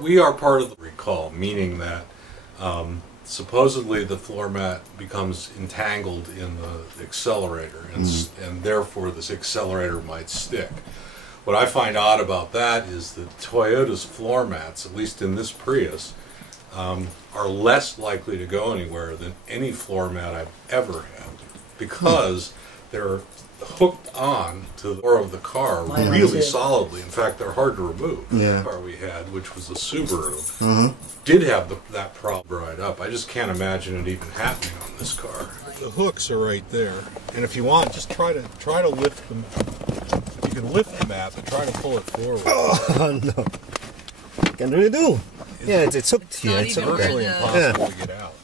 We are part of the recall, meaning that supposedly the floor mat becomes entangled in the accelerator, and therefore this accelerator might stick. What I find odd about that is that Toyota's floor mats, at least in this Prius, are less likely to go anywhere than any floor mat I've ever had, because they're hooked on to the floor of the car really solidly. In fact, they're hard to remove. The car we had, which was a Subaru, did have that problem right up. I just can't imagine it even happening on this car. The hooks are right there, and if you want, just try to lift them. You can lift the mat, but try to pull it forward. Oh no! Can't really do. It's hooked here. It's virtually impossible to get out.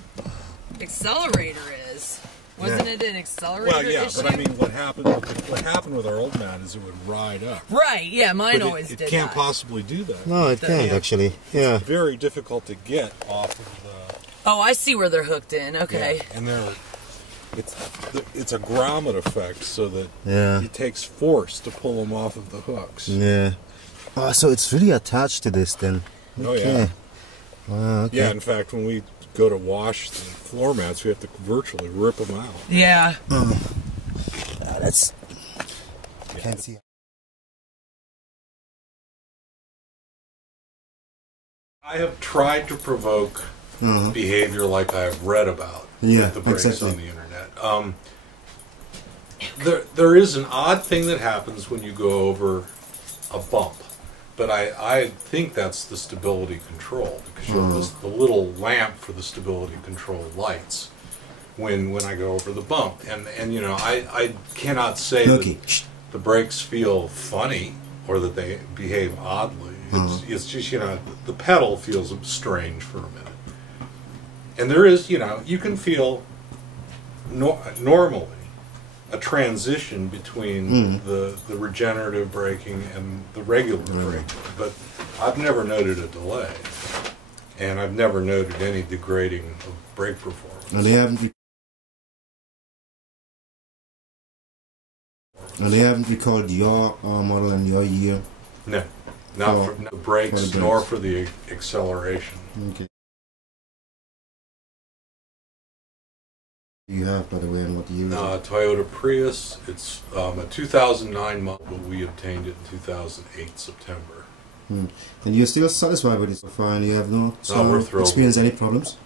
Accelerator is. Wasn't it an accelerator issue? But I mean, what happened with our old mat is it would ride up. Right, yeah, mine always did that. It can't possibly do that. No, it can't actually. Yeah. It's very difficult to get off of the... Oh, I see where they're hooked in, okay. Yeah, and it's a grommet effect, so that it takes force to pull them off of the hooks. Yeah. Oh, so it's really attached to this then. Oh, yeah. Okay. Yeah, in fact, when we go to wash the floor mats, we have to virtually rip them out. Yeah. That's... Can't see. I have tried to provoke behavior like I've read about with the brakes on the internet. There is an odd thing that happens when you go over a bump. But I think that's the stability control, because the little lamp for the stability control lights when I go over the bump, and you know, I cannot say that the brakes feel funny or that they behave oddly. It's just, you know, the pedal feels strange for a minute, and there is, you know, you can feel normally a transition between the regenerative braking and the regular braking, but I've never noted a delay, and I've never noted any degrading of brake performance. And they haven't recalled your model and your year? No, not for the brakes, nor for the acceleration. Okay. You have, by the way, and what year is it? Toyota Prius. It's a 2009 model, but we obtained it in 2008 September. And you're still satisfied with it so far, and you have not experienced any problems?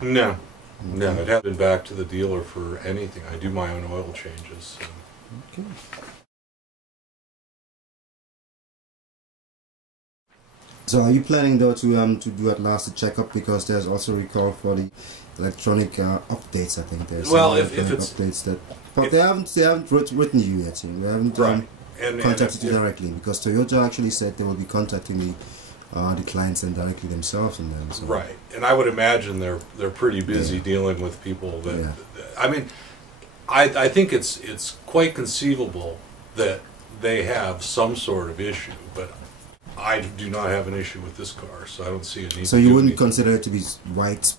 No. No, it hasn't been back to the dealer for anything. I do my own oil changes. Okay. So are you planning though to do at last a checkup, because there's also a recall for the electronic updates? I think there's if it's updates that, but they haven't written you yet. They haven't contacted you directly, because Toyota actually said they will be contacting the clients and directly themselves and them. So. Right, and I would imagine they're pretty busy dealing with people that. I mean, I think it's quite conceivable that they have some sort of issue, but I do not have an issue with this car, so I don't see a need. So you wouldn't consider it to be white?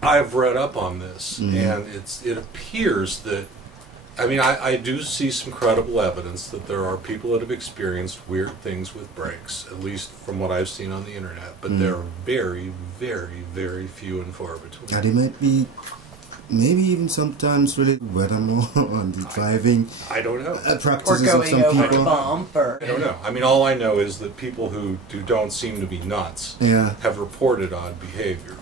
I've read up on this, and it appears that, I mean, I do see some credible evidence that there are people that have experienced weird things with brakes, at least from what I've seen on the internet, but they're very, very, very few and far between. And it might be maybe even sometimes related weather more on the driving. I don't know. Practices or of some people. Bump, or I don't know. I mean, all I know is that people who don't seem to be nuts have reported odd behavior.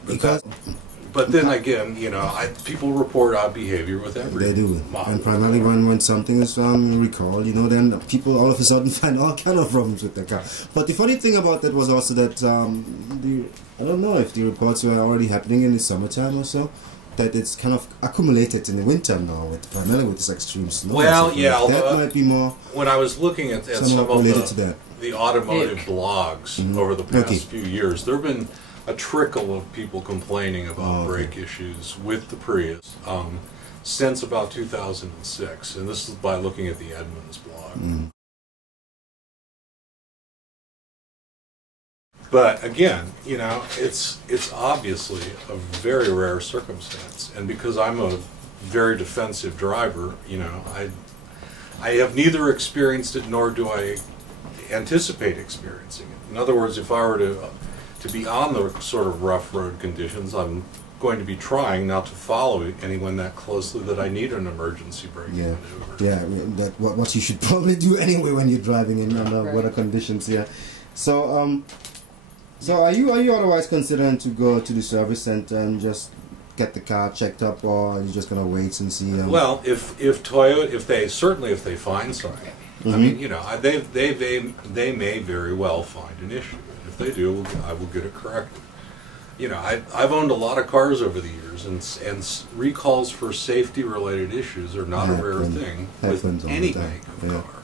But then again, you know, people report odd behavior with every. They do, and primarily when something is recalled, you know, then people all of a sudden find all kind of problems with the car. But the funny thing about that was also that I don't know if the reports were already happening in the summertime or so, that it's kind of accumulated in the winter now, primarily with this extreme snow. Well, yeah, that might be more. When I was looking at some of the automotive blogs over the past few years, there have been a trickle of people complaining about brake issues with the Prius since about 2006, and this is by looking at the Edmunds blog. But again, you know, it's obviously a very rare circumstance, and because I'm a very defensive driver, you know, I have neither experienced it nor do I anticipate experiencing it. In other words, if I were to be on the sort of rough road conditions, I'm going to be trying not to follow anyone that closely that I need an emergency braking maneuver. Yeah, I mean, what you should probably do anyway when you're driving in under weather conditions. Yeah. So so are you otherwise considering to go to the service center and just get the car checked up, or are you just gonna wait and see? Well, if Toyota, if they find something, I mean, you know, they may very well find an issue. And if they do, I will get it corrected. You know, I've owned a lot of cars over the years, and recalls for safety-related issues are not a rare thing with any make of car.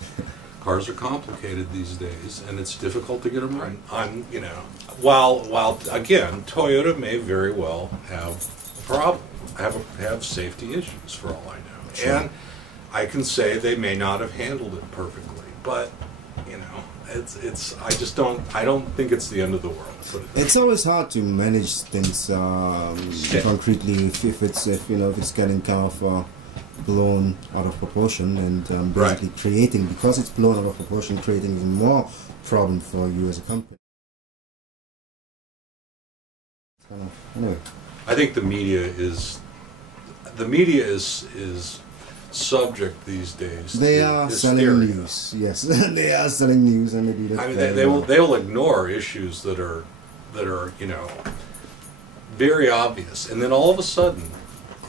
Cars are complicated these days, and it's difficult to get them right. You know, while again, Toyota may very well have a problem, have safety issues for all I know, and I can say they may not have handled it perfectly, but you know, I don't think it's the end of the world. It's always hard to manage things concretely if it's getting kind of blown out of proportion, and basically creating, because it's blown out of proportion, creating even more problem for you as a company. Anyway, I think the media is subject these days. They are selling news. Yes, they are selling news, and they do that. I mean, they will ignore issues that are you know, very obvious, and then all of a sudden,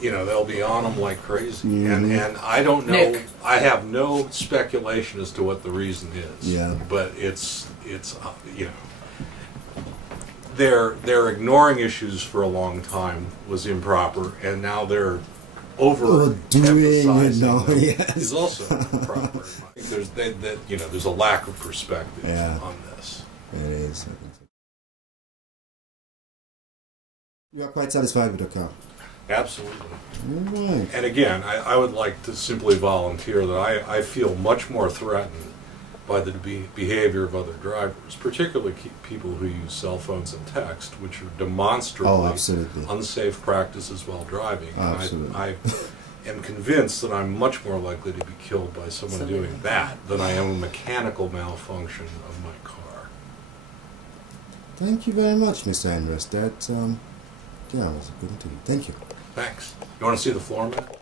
you know, they'll be on them like crazy. And I don't know. Nick. I have no speculation as to what the reason is. Yeah. But it's you know, they're ignoring issues for a long time was improper, and now they're overdoing it now. Yes. Is also improper. I think there's a lack of perspective on this. It is. I think so. You are quite satisfied with the car? Absolutely. Right. And again, I would like to simply volunteer that I feel much more threatened by the behavior of other drivers, particularly people who use cell phones and text, which are demonstrably unsafe practices while driving. I am convinced that I'm much more likely to be killed by someone doing that than I am a mechanical malfunction of my car. Thank you very much, Mr. Andrus. That was a good interview. Thank you. Thanks. You want to see the floor mat?